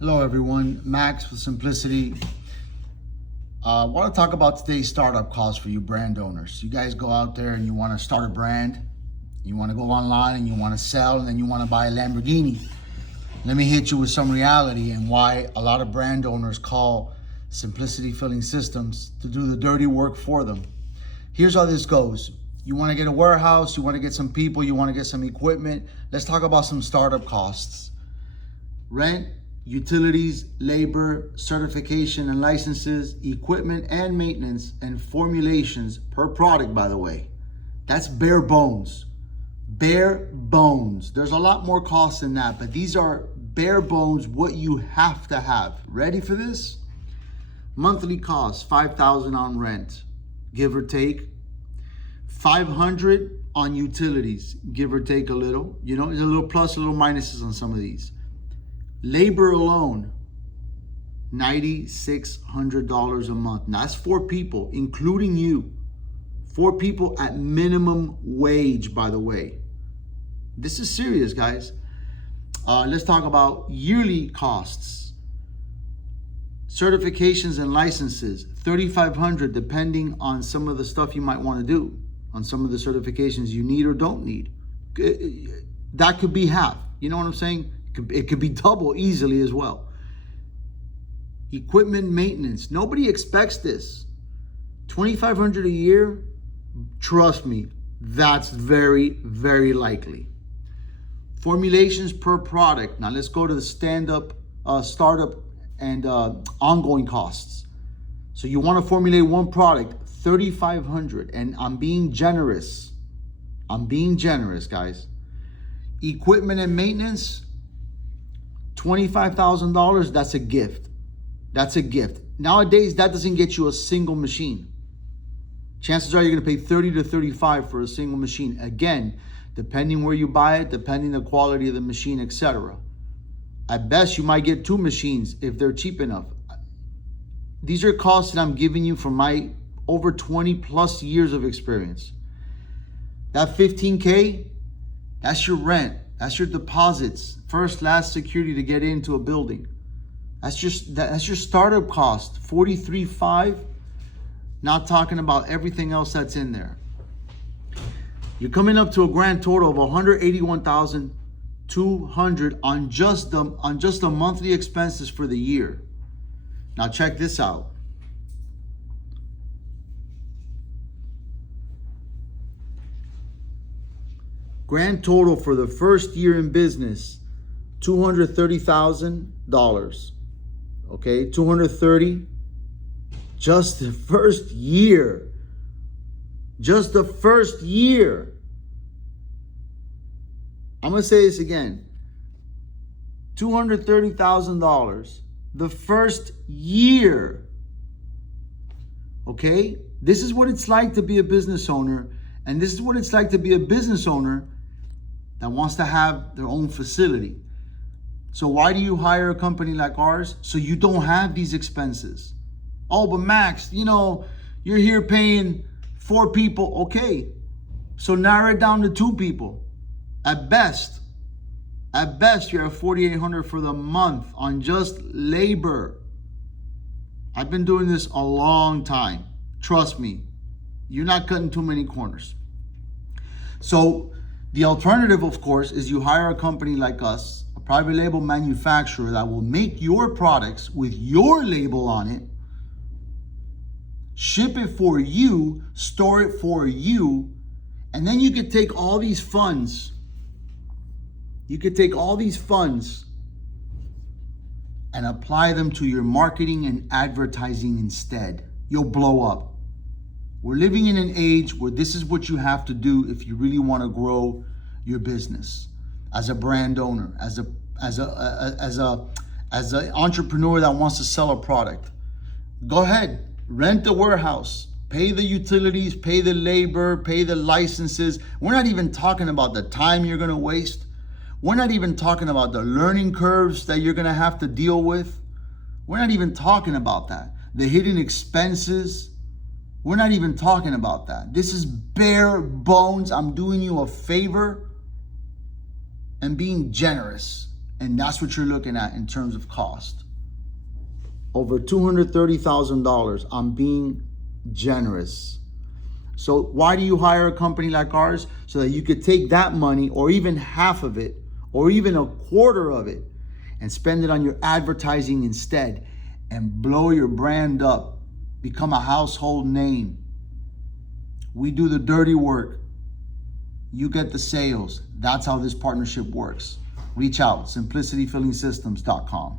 Hello everyone, Max with Simplicity. I want to talk about today's startup costs for you brand owners. You guys go out there and you want to start a brand, you want to go online and you want to sell, and then you want to buy a Lamborghini. Let me hit you with some reality and why a lot of brand owners call Simplicity Filling Systems to do the dirty work for them. Here's how this goes. You want to get a warehouse, you want to get some people, you want to get some equipment. Let's talk about some startup costs. Rent, utilities, labor, certification and licenses, equipment and maintenance, and formulations per product, by the way. That's bare bones. Bare bones. There's a lot more costs than that, but these are bare bones, what you have to have. Ready for this? Monthly costs, $5,000 on rent, give or take. $500 on utilities, give or take a little. You know, there's a little plus, a little minuses on some of these. Labor alone, $9,600 a month. Now that's 4 people, including you. 4 people at minimum wage, by the way. This is serious, guys. Let's talk about yearly costs. Certifications and licenses, $3,500, depending on some of the stuff you might want to do, on some of the certifications you need or don't need. That could be half. You know what I'm saying? It could be double easily as well. Equipment maintenance. Nobody expects this. $2,500 a year. Trust me, that's very, very likely. Formulations per product. Now let's go to the startup and ongoing costs. So you want to formulate one product, $3,500, and I'm being generous. Guys. Equipment and maintenance, $25,000, that's a gift. That's a gift. Nowadays, that doesn't get you a single machine. Chances are you're gonna pay $30 to $35 for a single machine. Again, depending where you buy it, depending the quality of the machine, etc. At best, you might get 2 machines if they're cheap enough. These are costs that I'm giving you from my over 20 plus years of experience. That $15K, that's your rent. That's your deposits, first, last security to get into a building. That's your startup cost, $43,500. Not talking about everything else that's in there. You're coming up to a grand total of $181,200 on just the monthly expenses for the year. Now check this out. Grand total for the first year in business, $230,000. Okay, $230,000 just the first year. Just the first year. I'm gonna say this again. $230,000 the first year. Okay, this is what it's like to be a business owner, and this is what it's like to be a business owner that wants to have their own facility. So why do you hire a company like ours? So you don't have these expenses. Oh, but Max, you know, you're here paying 4 people. Okay, so narrow it down to 2 people. At best, you're at $4,800 for the month on just labor. I've been doing this a long time. Trust me, you're not cutting too many corners. So the alternative, of course, is you hire a company like us, a private label manufacturer that will make your products with your label on it, ship it for you, store it for you, and then you could take all these funds. And apply them to your marketing and advertising instead. You'll blow up. We're living in an age where this is what you have to do if you really want to grow your business as a brand owner, as an entrepreneur that wants to sell a product. Go ahead, rent the warehouse, pay the utilities, pay the labor, pay the licenses. We're not even talking about the time you're going to waste. We're not even talking about the learning curves that you're going to have to deal with. We're not even talking about that. The hidden expenses. We're not even talking about that. This is bare bones. I'm doing you a favor and being generous. And that's what you're looking at in terms of cost. Over $230,000. I'm being generous. So why do you hire a company like ours? So that you could take that money, or even half of it, or even a quarter of it, and spend it on your advertising instead, and blow your brand up, become a household name. We do the dirty work. You get the sales. That's how this partnership works. Reach out, simplicityfillingsystems.com.